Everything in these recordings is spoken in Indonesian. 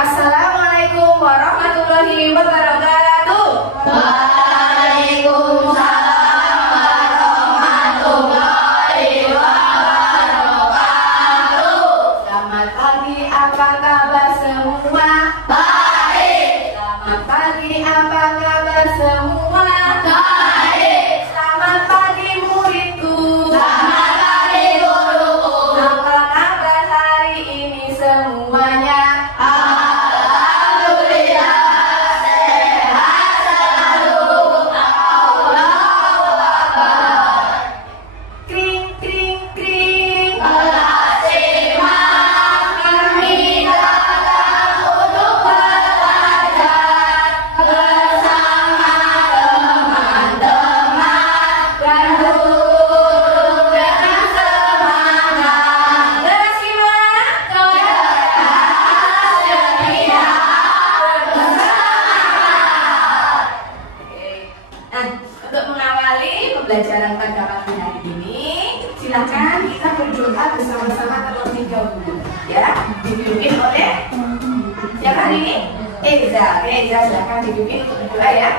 Assalamualaikum warahmatullahi wabarakatuh. Waalaikumsalam warahmatullahi wabarakatuh. Selamat pagi, apa kabar semua? Baik. Selamat pagi, apa kabar semua? Baik. Selamat pagi muridku. Selamat pagi guruku. Apa kabar hari ini semuanya? Alhamdulillah sehat selalu. Allahu Akbar. Kring kring kring. Kelas 5 kami datang untuk belajar bersama teman-teman dan guru dengan semangat. Generasi mana? Nah, untuk mengawali pembelajaran pada pagi hari ini, silakan kita berdoa bersama-sama terlebih dahulu. Ya, dipimpin oleh siapa hari ini? Eza. Eza, silakan dipimpin untuk berdoa ya.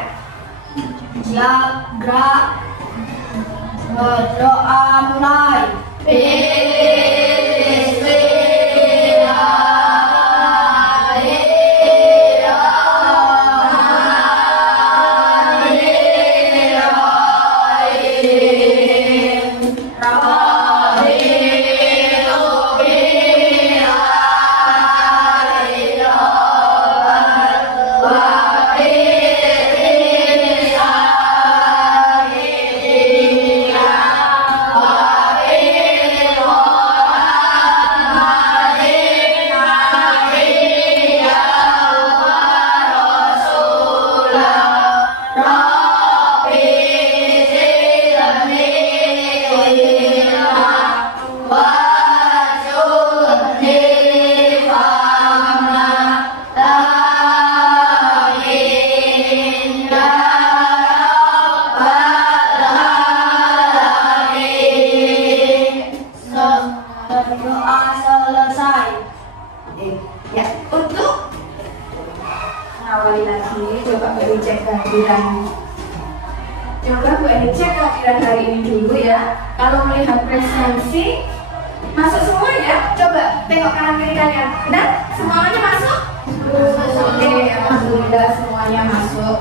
Gerak berdoa mulai. Berdoa selesai. Ya, untuk mengawali lagi, coba Bu Eni cek kehadiran. Coba Bu Eni cek kehadiran hari ini dulu ya. Kalau melihat presensi, masuk semua ya. Coba tengok kanan kiri kalian. Benar? Semuanya masuk? Oke, alhamdulillah semuanya masuk.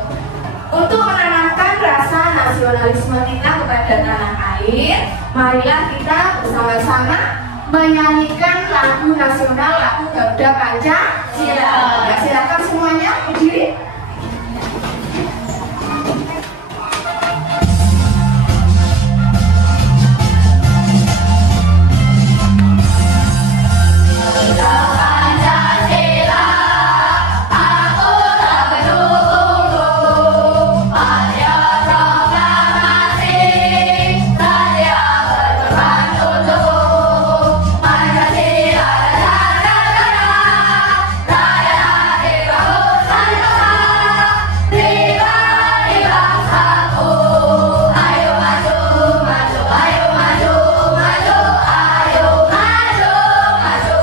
Untuk menanamkan rasa nasionalisme kita kepada tanah air, marilah kita bersama-sama menyanyikan lagu nasional, lagu Garuda Pancasila. Ya, silakan semuanya berdiri. Pancasila, aku tak mendukung hanya proklamasi. Saya berkorban untuk Pancasila dan rakyat dibangun bersama. Pribadi bangsaku, ayo maju, maju, ayo maju, maju, ayo maju, maju.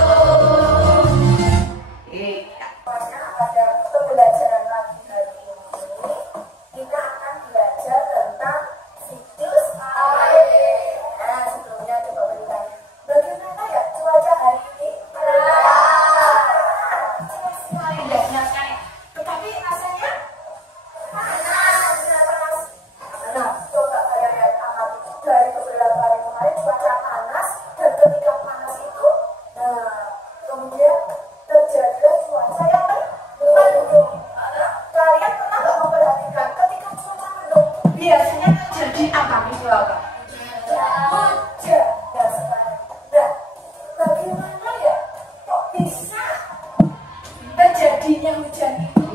Pada pembelajaran pagi hari ini, kita akan belajar tentang siklus air. Nah, sebelumnya coba berikan. Bagaimana ya cuaca hari ini? Sekali, indahnya sekali. Tetapi rasanya panas. Nah, coba kalian lihat amati dari beberapa hari kemarin cuaca panas, dan ketika panas itu, nah, kemudian terjadi cuaca yang mendung. Kalian pernah nggak memperhatikan ketika cuaca mendung biasanya terjadi apa visual? Hujan. Nah, sekarang, nah, bagaimana ya kok bisa terjadinya hujan itu?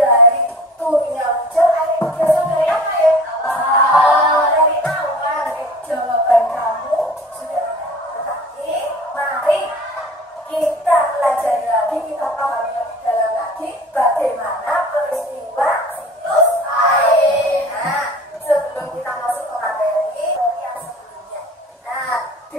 Dari turunnya hujan, air itu berasal dari apa ya? Dari awan. Jawaban kamu sudah ada. Tetapi mari kita pelajari lagi, kita pahami lebih dalam lagi bagaimana peristiwa siklus air. Nah, sebelum kita masuk ke materi yang sebelumnya. Nah, di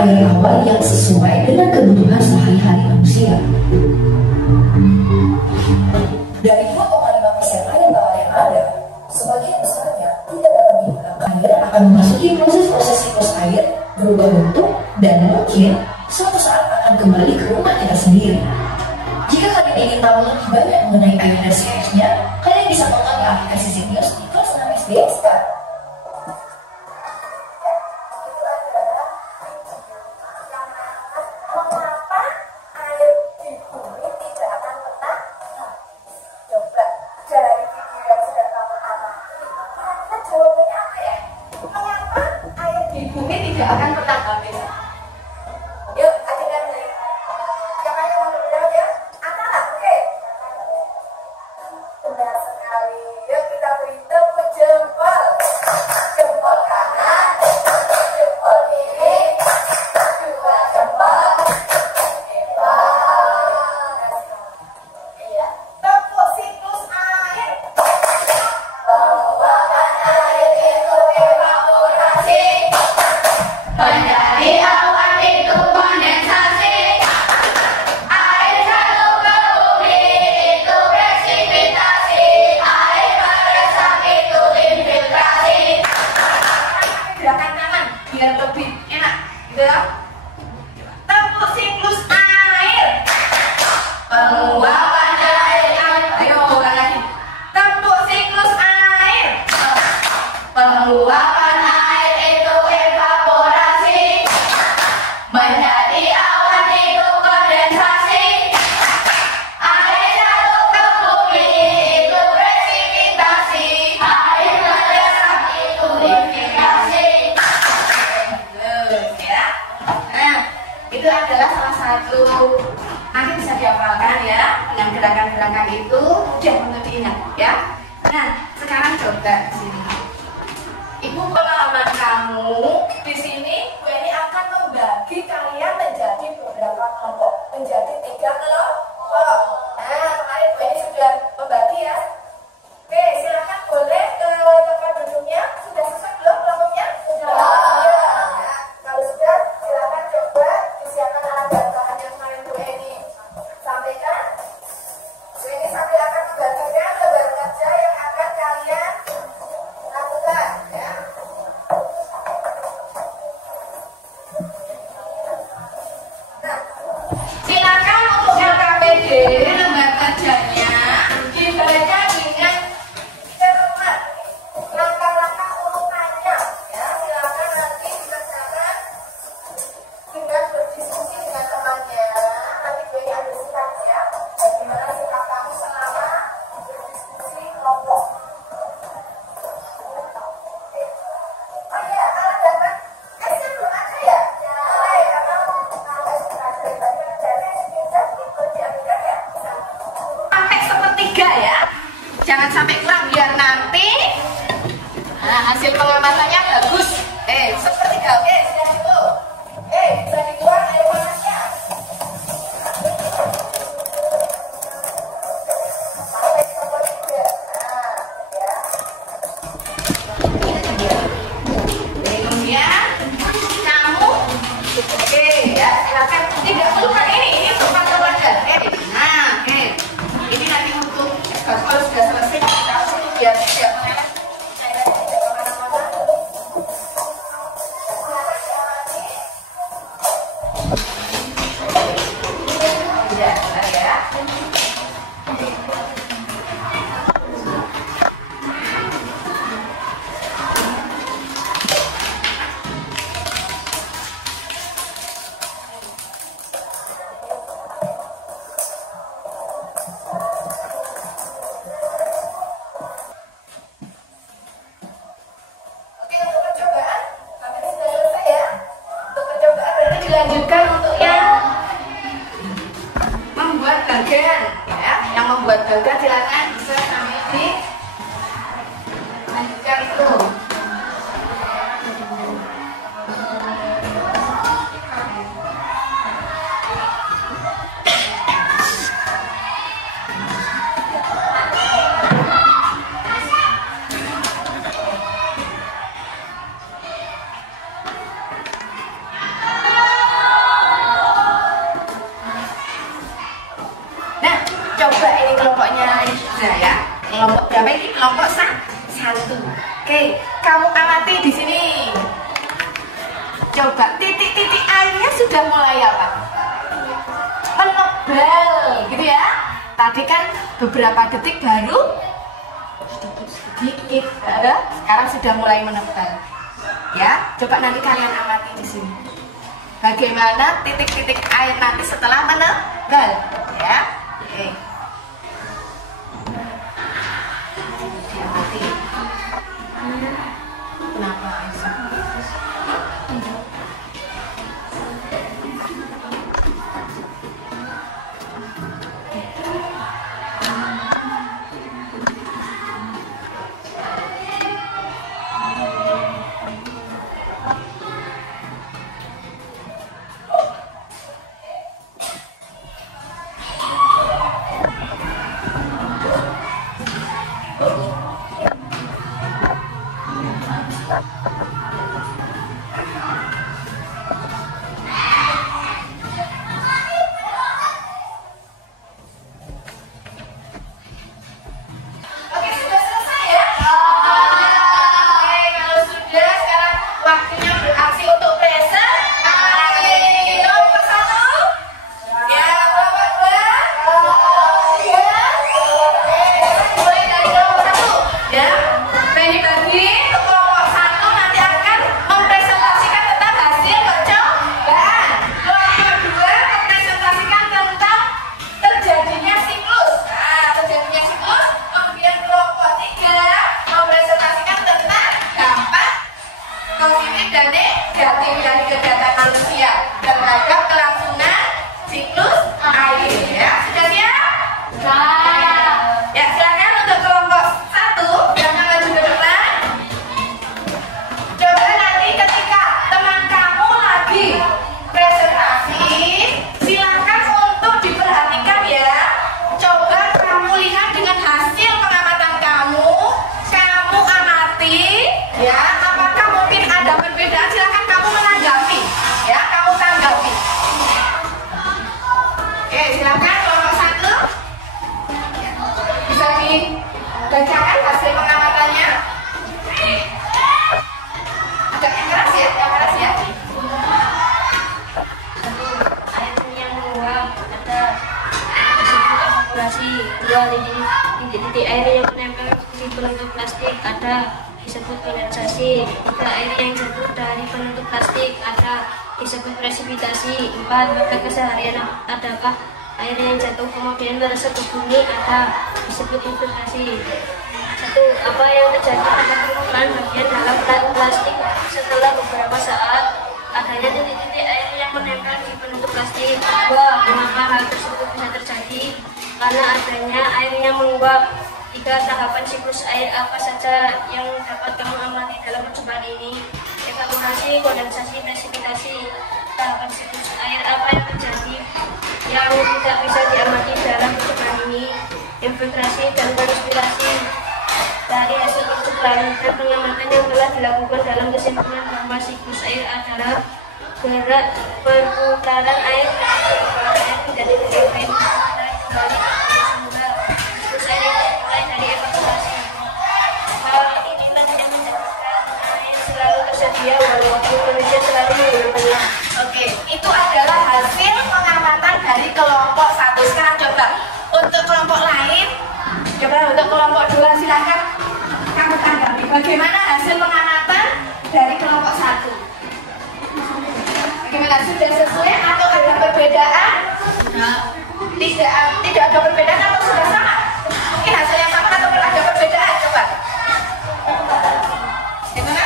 air tawar yang sesuai dengan kebutuhan sehari-hari manusia. Dari 2,5% air tawar yang ada, sebagian besarnya tidak dapat digunakan. Air akan memasuki proses-proses siklus air, berubah bentuk, dan mungkin suatu saat akan kembali ke rumah kita sendiri. Jika kalian ingin tahu lebih banyak mengenai air dan siklusnya, kalian bisa tonton di aplikasi Zenius di kelas 6 SD sekarang. Nanti bisa dihafalkan ya, dengan gerakan-gerakan itu mudah untuk diingat ya. Nah, sekarang coba di sini. Ibu pengalaman kamu di sini, Bu Eni akan membagi kalian menjadi beberapa kelompok, menjadi 3 kelompok. Nah, kemarin Bu Eni sudah membagi ya. Oke, silakan boleh ke tempat duduknya. Sudah selesai belum kelompoknya? Sudah. Ya. Kalau sudah, silakan coba disiapkan alat dan bahan yang kemarin Bu Eni sampaikan. Bu Eni sambil akan membagikan lembar kerja yang akan kalian lakukan ya. Nah, silakan untuk LKPD lembar kerjanya dibaca dengan cermat, langkah-langkah urutannya ya. Silakan nanti dikerjakan dengan berdiskusi dengan temannya. Nanti gue adreskan ya, bagaimana sikap kamu selama berdiskusi kelompok. Oh iya, alat dan bahan kan belum ada ya? Ya, karena kalau sudah ada tadi kerjanya bisa diambilkan ya. Sampai sepertiga ya, jangan sampai kurang biar nanti hasil pengamatannya bagus. Sepertiga, oke, sudah cukup. Bisa dibuang air panasnya. Sampai sepertiga. Ya. Kemudian kamu, oke ya, silakan. Tidak perlu pakai ini untuk keluarga. Nah, ini nanti untuk kalau sudah selesai kita suruh biar tidak mengenai cairan tidak kemana-mana. Ya, ya. Oke, untuk percobaan sampai sudah selesai ya. Untuk percobaan berarti dilanjutkan untuk yang membuat bagan ya. Yang membuat bagan silakan bisa sambil dilanjutkan itu. Sudah ya. Kelompok berapa ini? Kelompok satu. Oke, kamu amati di sini. Coba titik-titik airnya sudah mulai apa? Menebal, gitu ya. Tadi kan beberapa detik baru sedikit, sekarang sudah mulai menebal. Ya, coba nanti kalian amati di sini. Bagaimana titik-titik air nanti setelah menebal, ya? Oke. Diamati. Kenapa? Bacakan hasil pengamatannya. Agak yang keras ya, yang keras ya. Air yang menguap, ada evaporasi. Dua titik air yang menempel di penutup plastik, ada disebut kondensasi. Tiga, air yang jatuh dari penutup plastik, ada disebut presipitasi. Empat, pada keseharian adakah air yang jatuh kemudian meresap ke bumi, ada disebut infiltrasi. Satu, apa yang terjadi pada permukaan bagian dalam plastik setelah beberapa saat adanya titik-titik air yang menempel di penutup plastik. Dua, mengapa hal tersebut bisa terjadi? Karena adanya air yang menguap. Tiga, tahapan siklus air apa saja yang dapat kamu amati dalam percobaan ini? Evaporasi, kondensasi, presipitasi. Tahapan siklus air apa yang terjadi yang tidak bisa diamati dalam percobaan ini? Infiltrasi dan konspirasi. Dari hasil percobaan dan pengamatan yang telah dilakukan dalam kesimpulan bahwa siklus air adalah gerak perputaran air menjadi kecuali kembali ke semula. Siklus air dimulai dari evaporasi. Hal inilah yang menjadikan air selalu tersedia walaupun manusia selalu menggunakannya. Oke, itu adalah hasil pengamatan dari kelompok 1. Sekarang coba untuk kelompok lain. Coba untuk kelompok 2 silakan kamu tanggapi. Bagaimana hasil pengamatan dari kelompok 1? Bagaimana, sudah sesuai atau ada perbedaan? Tidak ada perbedaan atau sudah sama? Mungkin hasilnya sama atau ada perbedaan? Coba. Gimana?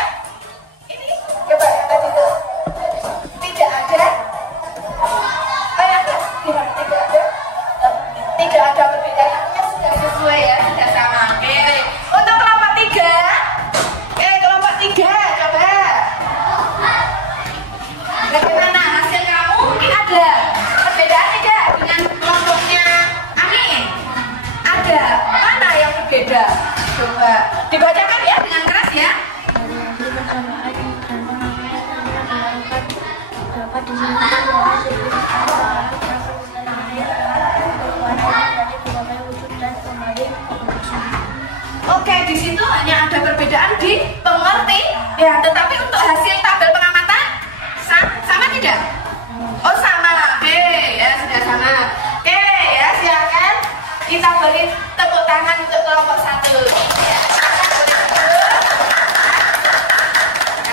Ini coba yang tadi itu tidak ada. Tidak ada perbedaannya, sudah sesuai ya, sudah sama. Oke. Untuk kelompok 3, kelompok 3 coba. Bagaimana hasil kamu? Mungkin ada perbedaan tidak dengan kelompoknya Amin? Ada. Mana yang berbeda? Coba dibacakan ya dengan keras ya. Dari hasil persamaan dan pengamatan yang dilakukan dapat disimpulkan bahwa siklus air adalah proses dari air berwarna dari berbagai wujud dan kembali di situ hanya ada perbedaan di pengerti ya, tetapi untuk hasil tabel pengamatan sama tidak? Oh sama, oke ya sudah sama. Oke ya silakan kita beri tepuk tangan untuk kelompok 1 ya.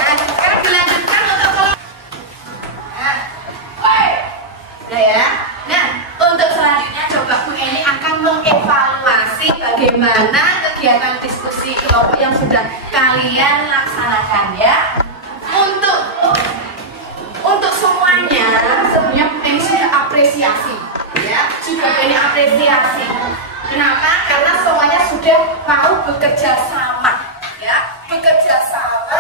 Nah sekarang dilanjutkan untuk kelompok. Ya. Nah, untuk selanjutnya coba Bu Eni akan mengevaluasi bagaimana kegiatan diskusi kelompok yang sudah kalian laksanakan ya. Untuk semuanya sebenarnya Bu Eni sudah apresiasi ya, sudah Bu Eni apresiasi. Kenapa? Karena semuanya sudah mau bekerja sama ya, bekerja sama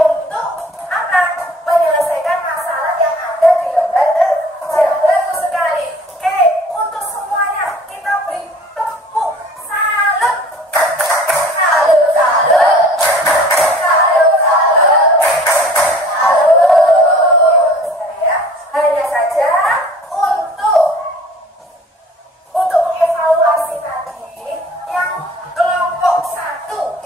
untuk apa? Menyelesaikan masalah yang ada di lembar kerja. Bagus sekali. Oke, untuk semuanya kita beri tepuk salut. Salut, salut. Salut, salut. Salut. Ya, hanya saja untuk mengevaluasi tadi yang kelompok 1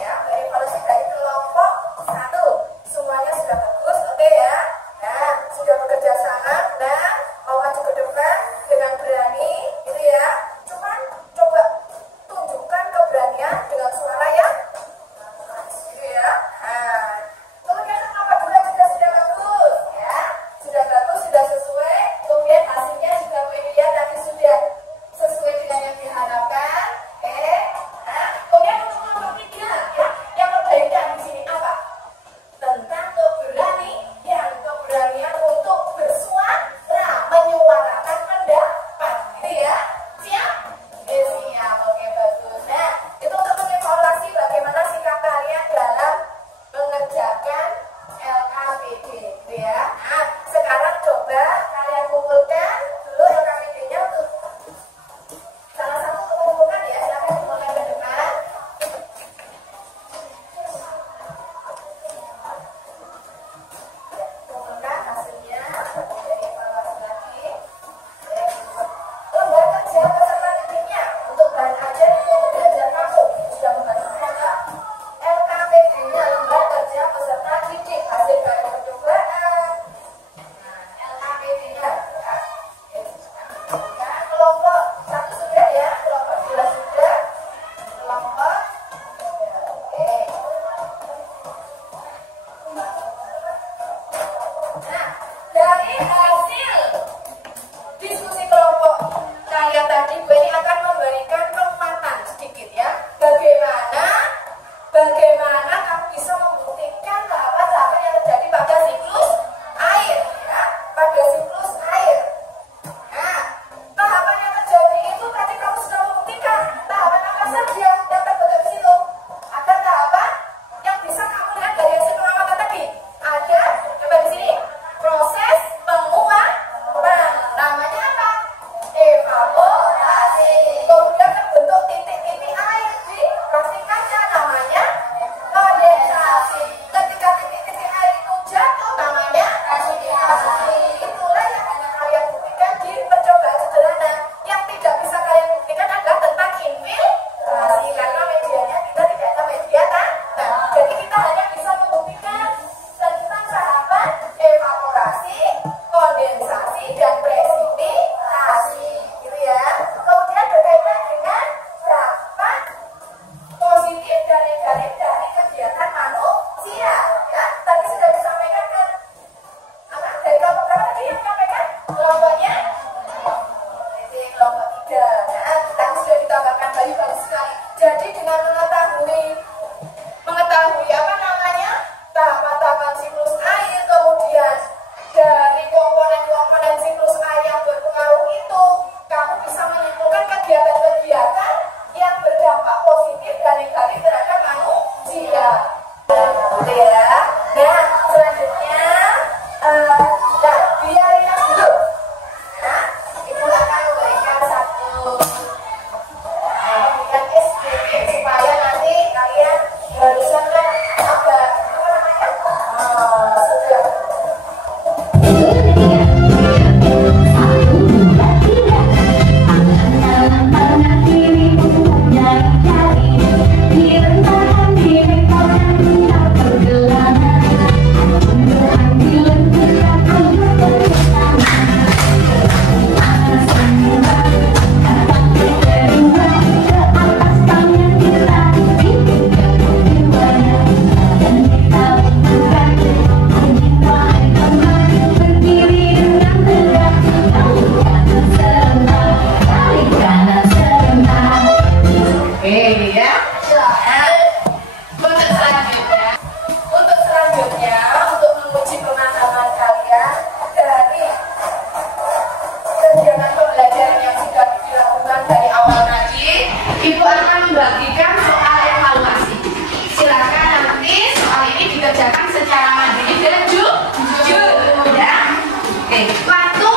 Satu,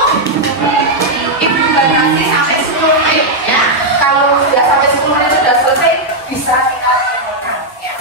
Ibu batasi sampai 10 menit ya. Kalau sudah sampai 10 menit sudah selesai, bisa kita gunakan ya.